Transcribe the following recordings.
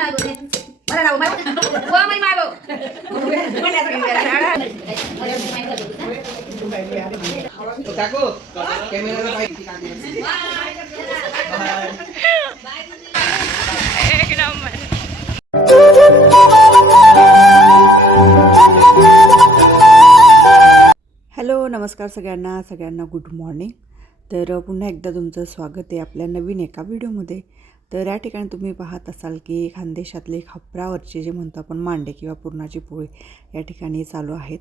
गुणे मला राव व मै मागो काको कॅमेराला पाहिजे एक नंबर. हॅलो नमस्कार सगळ्यांना गुड मॉर्निंग. तर पुन्हा एकदा तुमचं स्वागत आहे आपल्या नवीन एका व्हिडिओमध्ये. तर या ठिकाणी तुम्ही पाहत असाल की खानदेशातले खापरावरचे जे म्हणतो आपण मांडे किंवा पुरणाची पोळी या ठिकाणी चालू आहेत.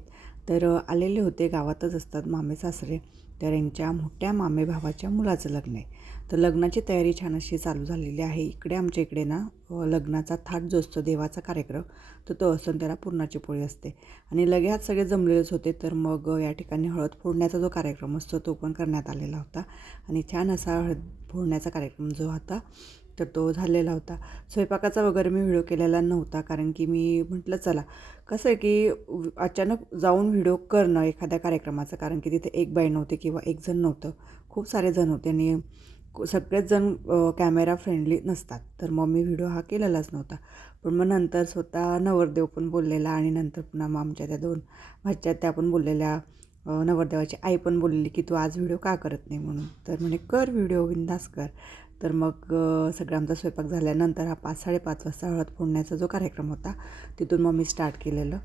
तर आलेले होते, गावातच असतात मामे सासरे. तर यांच्या मोठ्या मामे भावाच्या मुलाचं लग्न आहे. तर लग्नाची तयारी छान अशी चालू झालेली आहे. इकडे आमच्या इकडे ना लग्नाचा थाट जो असतो देवाचा कार्यक्रम तो असतो, त्याला पुरणाची पोळी असते. आणि लगेच सगळे जमलेलेच होते. तर मग या ठिकाणी हळद फोडण्याचा जो कार्यक्रम असतो तो पण करण्यात आलेला होता. आणि छान असा हळद फोडण्याचा कार्यक्रम जो होता तर तो झालेला होता. स्वयंपाकाचा वगैरे मी व्हिडिओ केलेला नव्हता, कारण की मी म्हटलं चला कसं आहे की अचानक जाऊन व्हिडिओ करणं एखाद्या कार्यक्रमाचं, कारण की तिथे एक बाई नव्हते किंवा एक जण नव्हतं, खूप सारे जण होते आणि सगळेच जण कॅमेरा फ्रेंडली नसतात. तर मग मी व्हिडिओ हा केलेलाच नव्हता. पण मग नंतर स्वतः नवरदेव पण बोललेला आणि नंतर पुन्हा मग आमच्या त्या दोन भाच्या त्या पण बोललेल्या. नवरदेवाची आई पण बोललेली की तू आज व्हिडिओ का करत नाही म्हणून. तर म्हणे कर व्हिडिओ, बिंदास कर. तर मग सगळा आमचा स्वयंपाक झाल्यानंतर हा 5-5:30 वाजता हळद फोडण्याचा जो कार्यक्रम होता तिथून मग मी स्टार्ट केलेलं.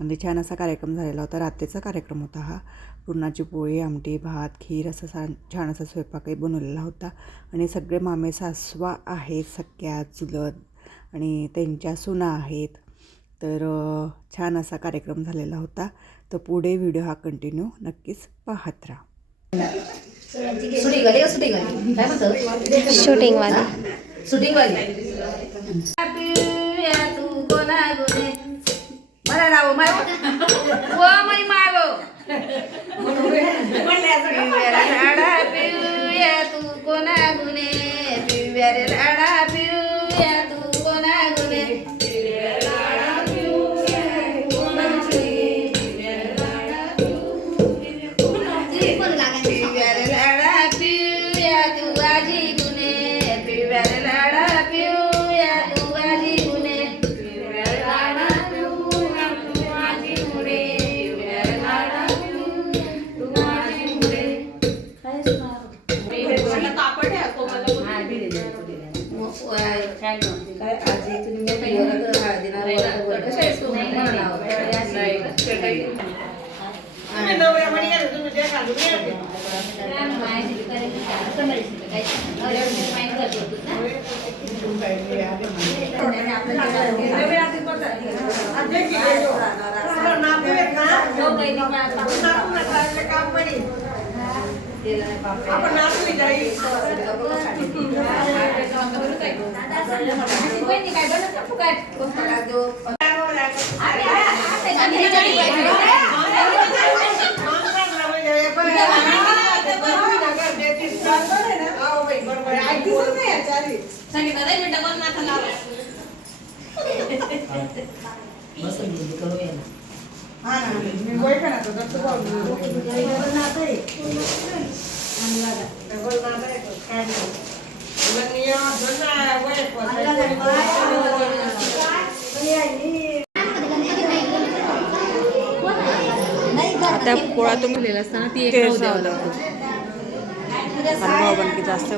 आणि छान असा कार्यक्रम झालेला होता. रात्रीचा कार्यक्रम होता हा. पुरणाची पोळी, आमटी, भात, खीर असं छान असा स्वयंपाकही बनवलेला होता. आणि सगळे मामे सासवा आहेत, सख्या चुलत आणि त्यांच्या सुना आहेत. तर छान असा कार्यक्रम झालेला होता. तर पुढे व्हिडिओ हा कंटिन्यू नक्कीच पाहत राहा. शूटिंग वाली काय म्हणतो शूटिंग वाली शूटिंग वाली तू कोणा गुणे मला राव व मै मागो लाडा पिऊया तू कोणा गुणे पिव्या रे लाडा पिऊया तू कोणा गुणे आता पोळा तुम्ही लिहिला असताना ती एक राहू द्यावं लागतं. की जास्त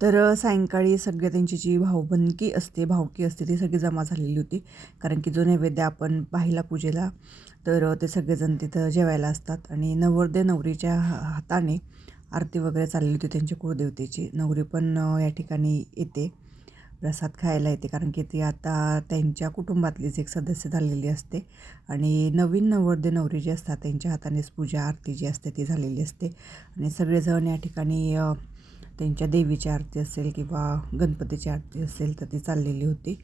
तर सायंकाळी सगळ्या त्यांची जी भावकी असते ती सगळी जमा झालेली होती. कारण की जो नैवेद्य आपण पाहिला पूजेला तर ते सगळेजण तिथं जेवायला असतात. आणि नवरदेव नवरीच्या हाताने आरती वगैरे चालली होती त्यांच्या कुळदेवतेची. नवरी पण या ठिकाणी येते, प्रसाद खायला येते, कारण की ती आता त्यांच्या कुटुंबातलीच एक सदस्य झालेली असते. आणि नवीन नवरदेव नवरी जे असतात त्यांच्या हातानेच पूजा आरती जी असते ती झालेली असते. आणि सगळेजण या ठिकाणी त्यांच्या देवीची आरती असेल किंवा गणपतीची आरती असेल तर ती चाललेली होती.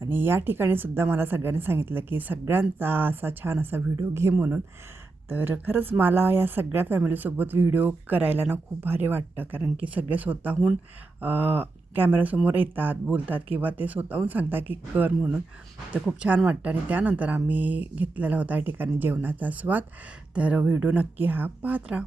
आणि या ठिकाणी सुद्धा मला सगळ्यांनी सांगितलं की सगळ्यांचा असा छान असा व्हिडिओ घे म्हणून. तर खरंच मला या सगळ्या फॅमिलीसोबत व्हिडिओ करायला ना खूप भारी वाटतं, कारण की सगळे स्वतःहून कॅमेरासमोर येतात, बोलतात किंवा ते स्वतःहून सांगतात की कर म्हणून. तर खूप छान वाटतं. आणि त्यानंतर आम्ही घेतलेला होता या ठिकाणी जेवणाचा स्वाद. तर व्हिडिओ नक्की हा पाहत राहा.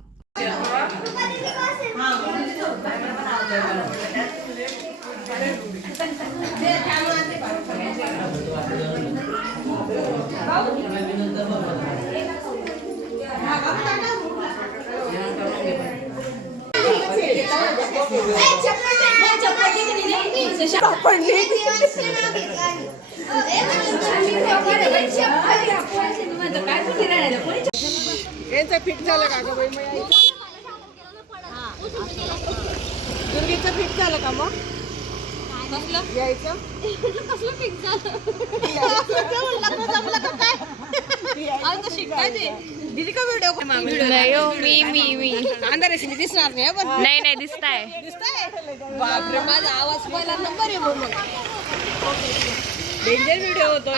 याचं फिट झालं का गं बाई? मग दुर्गेचं फिट झालं का मग? यायचं दिदी का व्हिडिओ नाही मी अंधाराशी दिसणार नाही पण नाही दिसताय. बापरे, माझा आवाज पहिला नंबर आहे मग डेंजर व्हिडिओ होतोय.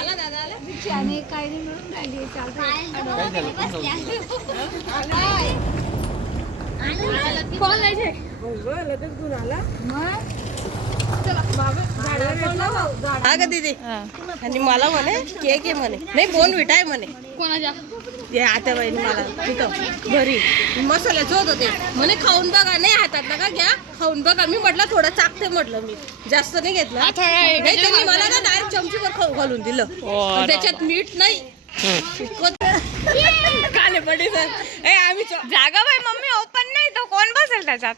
आला दादा आला अगं दीदी आणि मला म्हणे केक आहे म्हणे, नाही बोन विटाय म्हणे. ते आता बाई मला तिथं घरी मसाल्याचं होतं ते म्हणे खाऊन बघा, नाही हातात नका घ्या, खाऊन बघा. मी म्हटलं थोडं चाकते म्हटलं, मी जास्त नाही घेतलं. नाही त्यांनी मला ना डायरेक्ट चमचीवर खाऊ घालून दिलं, त्याच्यात मीठ नाही. काने पडे सर ए आम्ही जागा बाई मम्मी ओपन नाही तो कोण बसेल त्याच्यात?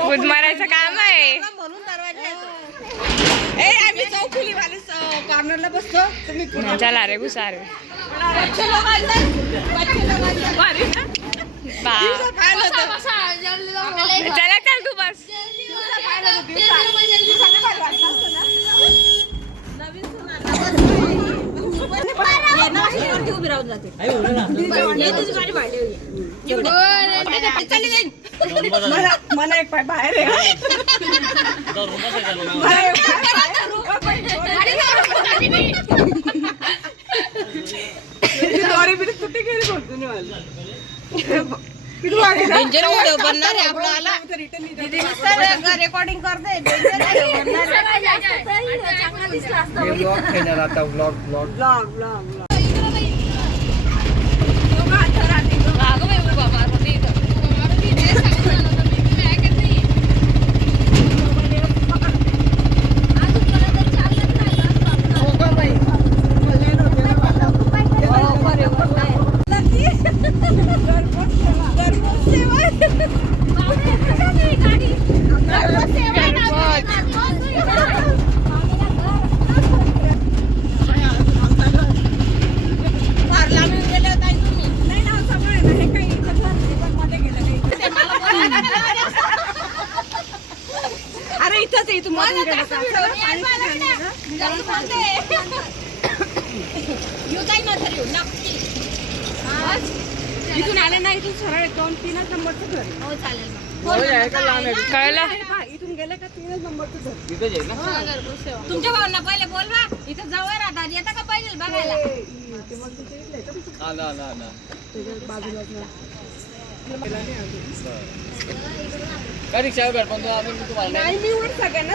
गुदमारायचं काम आहे म्हणून दरवाजा ए आम्ही चौकुली वाले कॉर्नरला बसतो. तुम्ही चला रे घुसा रे चला चल तू बस. उभी राहून जाते. मला एक पाय बाहेर आहे. डेंजर व्हिडिओ बनणार आहे आपला. रेकॉर्डिंग करते इथून आले ना, इथून सरळ 2-3 नंबरचं घर. हो चालेल. कळलं इथून गेले का 3 नंबरचं घर. तुमच्या भावना पहिले बोलवा, इथं जवळ राहतात, येता का पहिले बघायला? नाही मी वर सगळ्यांना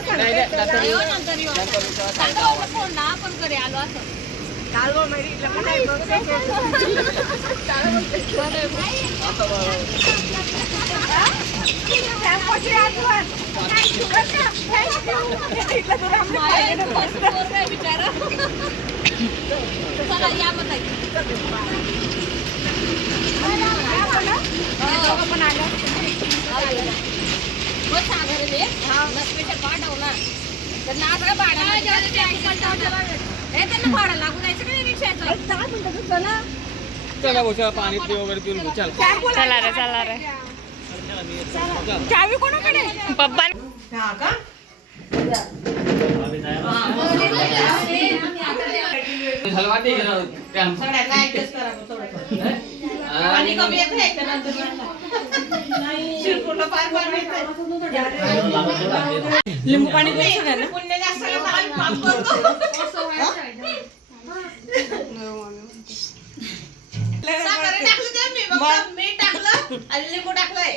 आपण करे आलो असं. भाडा लागून जायचं का रिक्षाचं? चला भाऊ, पाणी वगैरे पिऊन चला रे चावी कोणाकडे? पप्पा पाणी कमी येत नाही लिंबू पाणी पुण्य जास्त साखर टाकलं ते मी फक्त मीठ टाकलं आणि लिंबू टाकलंय.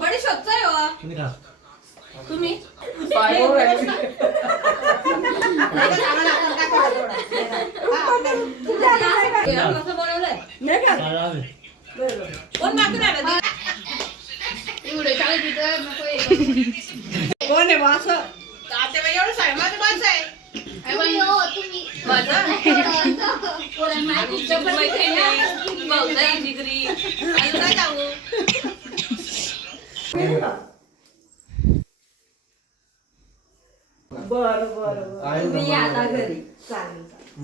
बडी शोधतोय हो. तुम्ही कसं बनवलंय कोण मागून आलं एवढं काय तिथं नको आहे. कोण आहे बॉस आता बाई एवढं साडे माझं बॉस आहे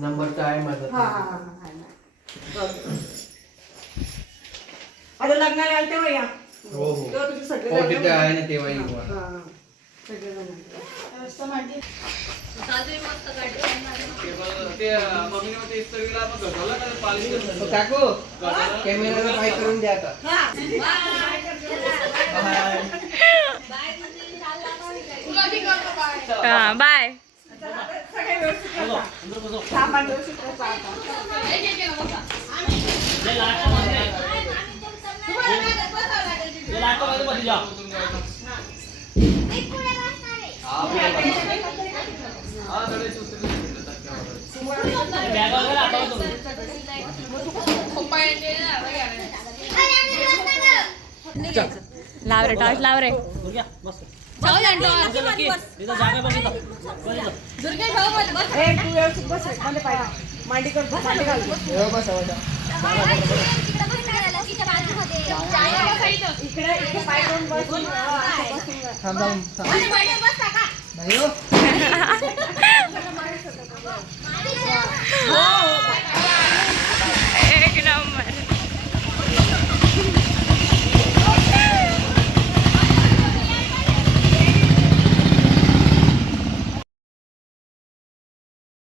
नंबर तर आहे माझा. आता लग्नाला आलं तेव्हा या हो हो तेव्हा तुझे सगळे हो तिथे आहे ना तेव्हा येऊ. काकू कॅमेराला बाय करून द्या आता. बाय सामान व्यवस्थित ठेवा आता. लाव रे टॉर्च लाव रे ए, तू व्यवस्थित बस रे. मध्ये पाय घाल. मांडी कर मांडी घाल. इकडे इकडे पाय करून बसून